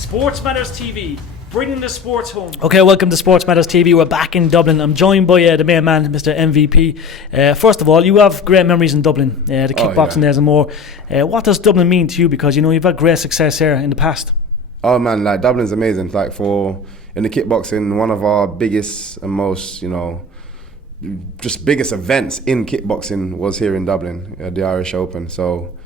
Sports Matters TV, bringing the sports home. Okay, welcome to Sports Matters TV. We're back in Dublin. I'm joined by the main man, Mr. MVP. First of all, you have great memories in Dublin, the kickboxing days and more. What does Dublin mean to you? Because you know you've had great success here in the past. Oh man, like Dublin's amazing. Like in the kickboxing, one of our biggest and most, just biggest events in kickboxing was here in Dublin, the Irish Open. So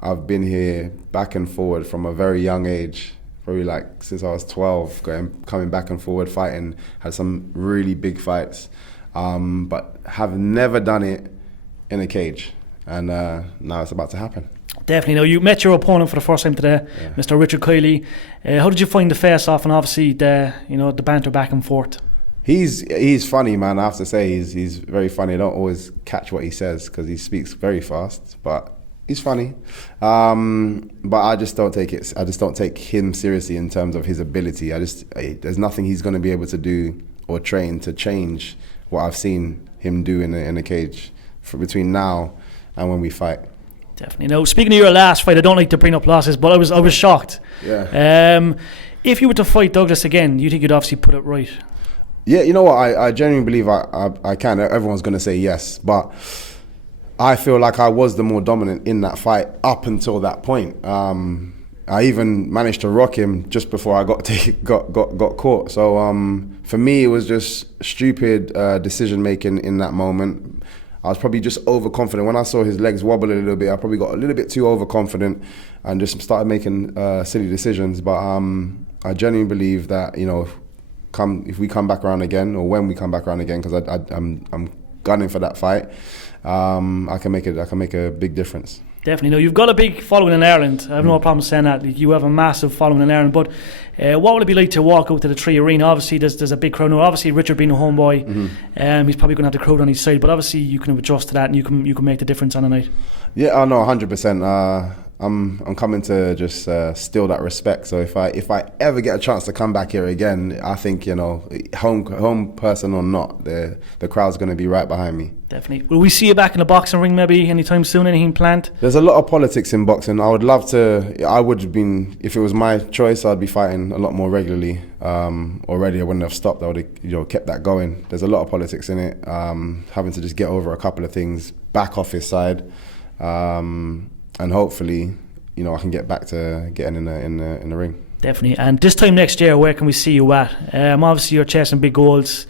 I've been here back and forward from a very young age, probably like since I was 12, coming back and forward, fighting, had some really big fights, but have never done it in a cage. And now it's about to happen. Definitely. Now, you met your opponent for the first time today, Mr. Richard Kiley. How did you find the face-off and obviously the banter back and forth? He's funny, man. I have to say he's very funny. I don't always catch what he says because he speaks very fast, but he's funny. But I just don't take it. I just don't take him seriously in terms of his ability. There's nothing he's going to be able to do or train to change what I've seen him do in a cage between now and when we fight. Definitely. Now, speaking of your last fight, I don't like to bring up losses, but I was shocked. Yeah. If you were to fight Douglas again, you think you'd obviously put it right? Yeah, you know what? I genuinely believe I can. Everyone's going to say yes, but I feel like I was the more dominant in that fight up until that point. I even managed to rock him just before I got caught. So for me, it was just stupid decision making in that moment. I was probably just overconfident. When I saw his legs wobble a little bit, I probably got a little bit too overconfident and just started making silly decisions. But I genuinely believe that if we come back around again, or when we come back around again, because I'm gunning for that fight, I can make a big difference. Definitely. No, you've got a big following in Ireland. I have no problem saying that. You have a massive following in Ireland. But what would it be like to walk out to the Tree Arena? Obviously, there's a big crowd now. Obviously, Richard being a homeboy, he's probably going to have the crowd on his side. But obviously, you can adjust to that, and you can make the difference on a night. Yeah, I know, 100%. I'm coming to just steal that respect. So if I ever get a chance to come back here again, I think home person or not, the crowd's going to be right behind me. Definitely. Will we see you back in the boxing ring maybe anytime soon? Anything planned? There's a lot of politics in boxing. I would love to. I would have been, if it was my choice, I'd be fighting a lot more regularly. Already, I wouldn't have stopped. I would have kept that going. There's a lot of politics in it. Having to just get over a couple of things, back office side. And hopefully, I can get back to getting in the ring. Definitely. And this time next year, where can we see you at? Obviously, you're chasing big goals.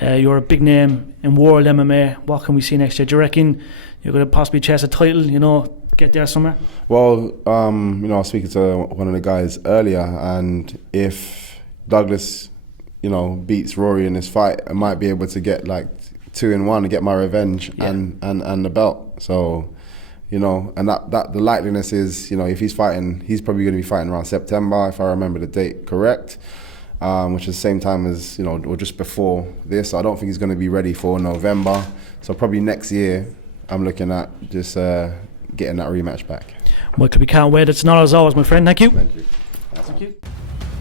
You're a big name in world MMA. What can we see next year? Do you reckon you're going to possibly chase a title? Get there somewhere? Well, I was speaking to one of the guys earlier, and if Douglas, beats Rory in this fight, I might be able to get like 2-1 and get my revenge and the belt. So. And that the likeliness is, if he's fighting, he's probably going to be fighting around September, if I remember the date correct, which is the same time as, or just before this. So I don't think he's going to be ready for November. So probably next year, I'm looking at just getting that rematch back. Michael, we can't wait. It's not as always, my friend. Thank you. Thank you. Thank you.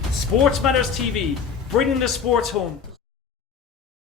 Sports Matters TV, bringing the sports home.